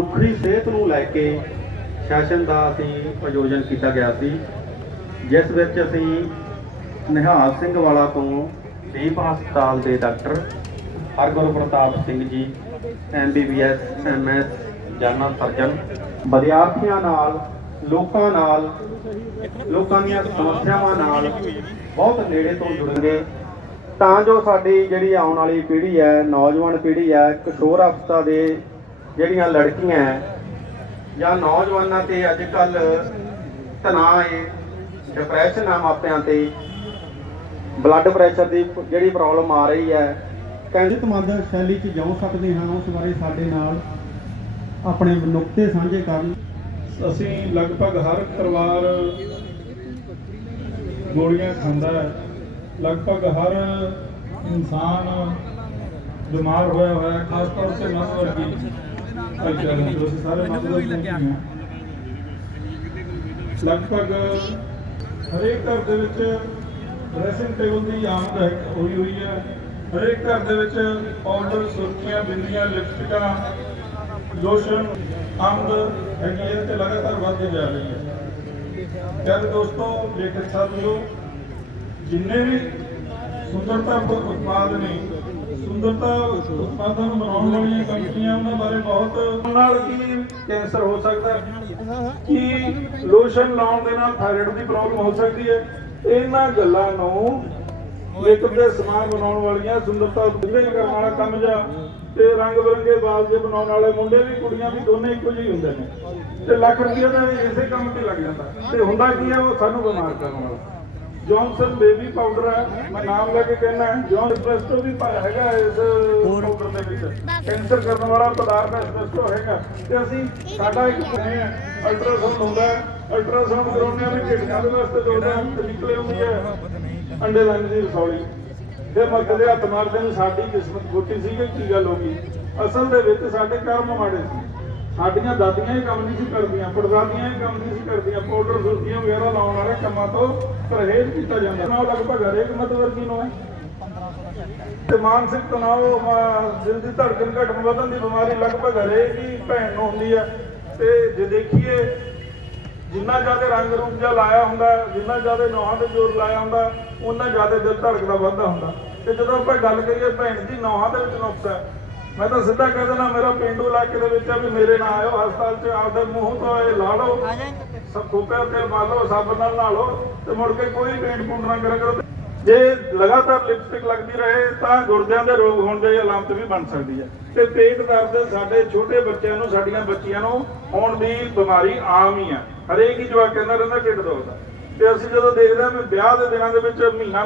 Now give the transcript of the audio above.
ਮਨੁੱਖੀ ਸਿਹਤ ਨੂੰ ਲੈ ਕੇ ਸੈਸ਼ਨ ਦਾ ਅਸੀਂ ਆਯੋਜਨ ਕੀਤਾ ਗਿਆ ਸੀ, ਜਿਸ ਵਿੱਚ ਅਸੀਂ ਨਿਹਾਲ ਸਿੰਘ ਵਾਲਾ ਤੋਂ ਦੀਪ ਹਸਪਤਾਲ ਦੇ ਡਾਕਟਰ ਹਰਗੁਰ ਪ੍ਰਤਾਪ Singh ji MBBS MS general surgeon, ਵਿਦਿਆਰਥੀਆਂ ਨਾਲ, ਲੋਕਾਂ ਨਾਲ, ਲੋਕਾਂ ਦੀਆਂ ਸਮੱਸਿਆਵਾਂ ਨਾਲ ਬਹੁਤ ਨੇੜੇ ਤੋਂ ਜੁੜਨਗੇ। ਤਾਂ ਜੋ ਸਾਡੀ ਜਿਹੜੀ ਆਉਣ ਵਾਲੀ ਪੀੜ੍ਹੀ ਹੈ, ਨੌਜਵਾਨ ਪੀੜ੍ਹੀ ਹੈ, ਕਿਸ਼ੋਰ ਅਵਸਥਾ ਦੇ ਜਿਹੜੀਆਂ ਲੜਕੀਆਂ ਹੈ ਜਾਂ ਨੌਜਵਾਨਾਂ ਤੇ ਅੱਜ ਕੱਲ ਤਣਾਅ ਹੈ ਡਿਪਰੈਸ਼ਨ ਆ ਮਾਪਿਆਂ ਤੇ ਬਲੱਡ ਪ੍ਰੈਸ਼ਰ ਦੀ ਜਿਹੜੀ ਪ੍ਰੋਬਲਮ ਆ ਰਹੀ ਹੈ। ਕੈਂਸਰਮੰਦ ਸ਼ੈਲੀ 'ਚ ਜਿਉ ਸਕਦੇ ਹਾਂ ਉਸ ਬਾਰੇ ਸਾਡੇ ਨਾਲ ਆਪਣੇ ਨੁਕਤੇ ਸਾਂਝੇ ਕਰਨ। ਅਸੀਂ ਲਗਭਗ ਹਰ ਪਰਿਵਾਰ ਗੋਲੀਆਂ ਖਾਂਦਾ ਹੈ। ਲਗਭਗ ਹਰ ਇਨਸਾਨ ਬਿਮਾਰ ਹੋਇਆ ਹੋਇਆ ਖਾਸ ਤੌਰ ਤੇ ਮਨ ਵਰਗੀ। ਲਗਭਗ ਹਰੇਕ ਘਰ ਦੇ ਵਿੱਚ ਡਰੈਸਿੰਗ ਟੇਬਲ ਦੀ ਆਮਦ ਹੈ ਹੋਈ ਹੋਈ ਹੈ। ਹਰੇਕ ਘਰ ਦੇ ਵਿੱਚ ਪਾਊਡਰ ਸੁਰਖੀਆਂ ਬਿੰਦੀਆਂ ਲਿਪਸਟਿਕਾਂ ਲੋਸ਼ਨ ਆਮਦ ਹੈਗੀ ਹੈ ਤੇ ਲਗਾਤਾਰ ਵੱਧਦੀ ਜਾ ਰਹੀ ਹੈ। ਪਿਆਰੇ ਦੋਸਤੋ ਲੇਖਕ ਸਾਥੀਓ ਜਿੰਨੇ ਵੀ ਸੁੰਦਰਤਾ ਉਤਪਾਦ ਨੇ ਸੁੰਦਰਤਾ, ਉਤਪਾਦਾਂ ਨੂੰ ਬਣਾਉਣ ਵਾਲੀਆਂ ਕੰਪਨੀਆਂ ਉਹਨਾਂ ਬਾਰੇ ਬਹੁਤ ਨਾਲ ਕੀ ਕੈਂਸਰ ਹੋ ਸਕਦਾ ਹੈ। ਕੀ ਲੋਸ਼ਨ ਲਾਉਣ ਦੇ ਨਾਲ ਥਾਇਰਾਇਡ ਦੀ ਪ੍ਰੋਬਲਮ ਹੋ ਸਕਦੀ ਹੈ। ਇਹਨਾਂ ਗੱਲਾਂ ਨੂੰ ਮੇਕਅਪ ਦੇ ਸਮਾਨ ਬਣਾਉਣ ਵਾਲੀਆਂ ਸੁੰਦਰਤਾ ਉਤਪਾਦਨ ਕਰਨ ਵਾਲਾ ਕੰਮ ਜਾਂ ਤੇ ਰੰਗ ਬਰੰਗੇ ਵਾਲ ਜੇ ਬਣਾਉਣ ਵਾਲੇ ਮੁੰਡੇ ਵੀ, ਕੁੜੀਆਂ ਵੀ ਦੋਨੇ ਇੱਕੋ ਜਿਹੇ ਹੁੰਦੇ ਨੇ। ਤੇ ਲੱਖ ਰੁਪਏ ਦਾ ਇਸੇ ਕੰਮ ਤੇ ਲੱਗ ਜਾਂਦਾ। ਤੇ ਹੁੰਦਾ ਕੀ ਹੈ, ਉਹ ਸਾਨੂੰ ਬਿਮਾਰ ਕਰਨ ਵਾਲਾ। ਜੌਨਸਨ ਬੇਬੀ ਪਾਊਡਰ ਹੈ। ਮੈਂ ਨਾਮ ਲੈ ਕੇ ਕਹਿਣਾ ਜੌਨ ਐਸਪ੍ਰੈਸੋ ਵੀ ਹੈਗਾ ਇਸ ਪਾਊਡਰ ਦੇ ਵਿੱਚ। ਕੈਂਸਰ ਕਰਨ ਵਾਲਾ ਪਦਾਰਥ ਐਸਪ੍ਰੈਸੋ ਹੈਗਾ। ਤੇ ਅਸੀਂ ਸਾਡਾ ਇੱਕ ਅਲਟਰਾਸਾਊਂਡ ਹੁੰਦਾ ਹੈ। ਅਲਟਰਾਸਾਊਂਡ ਕਰਾਉਂਦੇ ਆ ਵੀ ਢਿੱਡਾਂ ਦੇ ਵਾਸਤੇ ਦੋਦਾ ਤੇ ਨਿਕਲੇ ਹੁੰਦੀ ਹੈ। ਅੰਡੇ ਦਾਣੇ ਦੀ ਰਸੌਲੀ। ਫਿਰ ਮੈਂ ਕਦੇ ਹੱਥ ਮਾਰਦੇ ਨੂੰ ਸਾਡੀ ਕਿਸਮਤ ਖੋਟੀ ਸੀ ਕਿ ਕੀ ਗੱਲ ਹੋ ਗਈ? ਅਸਲ ਦੇ ਵਿੱਚ ਸਾਡੇ ਕਰਮ ਮਾੜੇ ਸੀ। ਸਾਡੀਆਂ ਦਾਦੀਆਂ ਇਹ ਕੰਮ ਨਹੀਂ ਸੀ ਕਰਦੀਆਂ, ਪੜਦਾਦੀਆਂ ਇਹ ਕੰਮ ਨਹੀਂ ਸੀ ਕਰਦੀਆਂ ਪਾਊਡਰ ਸੁਰਖੀਆਂ ਵਗੈਰਾ ਲਾਉਣ ਵਾਲੇ ਕੰਮਾਂ ਤੋਂ ਪਰਹੇਜ਼ ਕੀਤਾ ਜਾਂਦਾ। ਨਾ ਲਗਭਗ ਹਰੇਕ ਮਤਵਰਗੀ ਨੂੰ। ਤੇ ਮਾਨਸਿਕ ਤਣਾਅ ਦਿਲ ਦੀ ਧੜਕਣ ਘਟਣ ਵਧਣ ਦੀ ਬਿਮਾਰੀ ਲਗਭਗ ਹਰੇਕ ਹੀ ਭੈਣ ਨੂੰ ਹੁੰਦੀ ਹੈ। ਤੇ ਜੇ ਦੇਖੀਏ, ਜਿੰਨਾ ਜ਼ਿਆਦਾ ਰੰਗ ਰੂਪ ਜਿਹਾ ਲਾਇਆ ਹੁੰਦਾ, ਜਿੰਨਾ ਜ਼ਿਆਦਾ ਨੌਹਾਂ ਤੇ ਜ਼ੋਰ ਲਾਇਆ ਹੁੰਦਾ ਉਹਨਾਂ ਜ਼ਿਆਦਾ ਦਿਲ ਧੜਕਦਾ ਵੱਧਦਾ ਹੁੰਦਾ। ਤੇ ਜਦੋਂ ਆਪਾਂ ਗੱਲ ਕਰੀਏ ਭੈਣ ਦੀ, ਨੌਹਾਂ ਦੇ ਵਿੱਚ ਨੁਕਸ ਹੈ। ਮੈਂ ਤਾਂ ਸਿੱਧਾ ਕਹਿ ਦੇਣਾ ਮੇਰਾ ਪਿੰਡੂ ਇਲਾਕੇ ਦੇ ਵਿੱਚ ਆ ਵੀ ਮੇਰੇ ਨਾਲ ਆਇਓ ਹਸਪਤਾਲ 'ਚ ਆਪਦੇ ਮੂੰਹ ਤੋਂ ਇਹ ਲਾ ਲਓ ਸਭ ਖੋਪਿਆ ਤੇਲ ਮਾਰ ਲਓ ਸਾਬਣ ਨਾਲ ਨਹਾ ਲਓ ਤੇ ਮੁੜ ਕੇ ਕੋਈ ਪੇਂਟ ਪੂੰਟ ਨਾ ਕਰਿਆ ਕਰੋ। ਜੇ ਲਗਾਤਾਰ ਲਿਪਸਟਿਕ ਲੱਗਦੀ ਰਹੇ ਤਾਂ ਗੁਰਦਿਆਂ ਦੇ ਰੋਗ ਹੋਣ ਦੀ ਅਲਾਮਤ ਵੀ ਬਣ ਸਕਦੀ ਹੈ। ਤੇ ਪੇਟ ਦਰਦ ਸਾਡੇ ਛੋਟੇ ਬੱਚਿਆਂ ਨੂੰ ਸਾਡੀਆਂ ਬੱਚੀਆਂ ਨੂੰ ਹੋਣ ਦੀ ਬਿਮਾਰੀ ਆਮ ਹੀ ਆ। ਹਰੇਕ ਹੀ ਜਵਾਕ ਕਹਿੰਦਾ ਰਹਿੰਦਾ ਢਿੱਡ ਦੁਖਦਾ। ਤੇ ਅਸੀਂ ਜਦੋਂ ਦੇਖਦੇ ਹਾਂ ਵੀ ਵਿਆਹ ਦੇ ਦਿਨਾਂ ਦੇ ਵਿੱਚ ਮਹੀਨਾ ਮਹੀਨਾ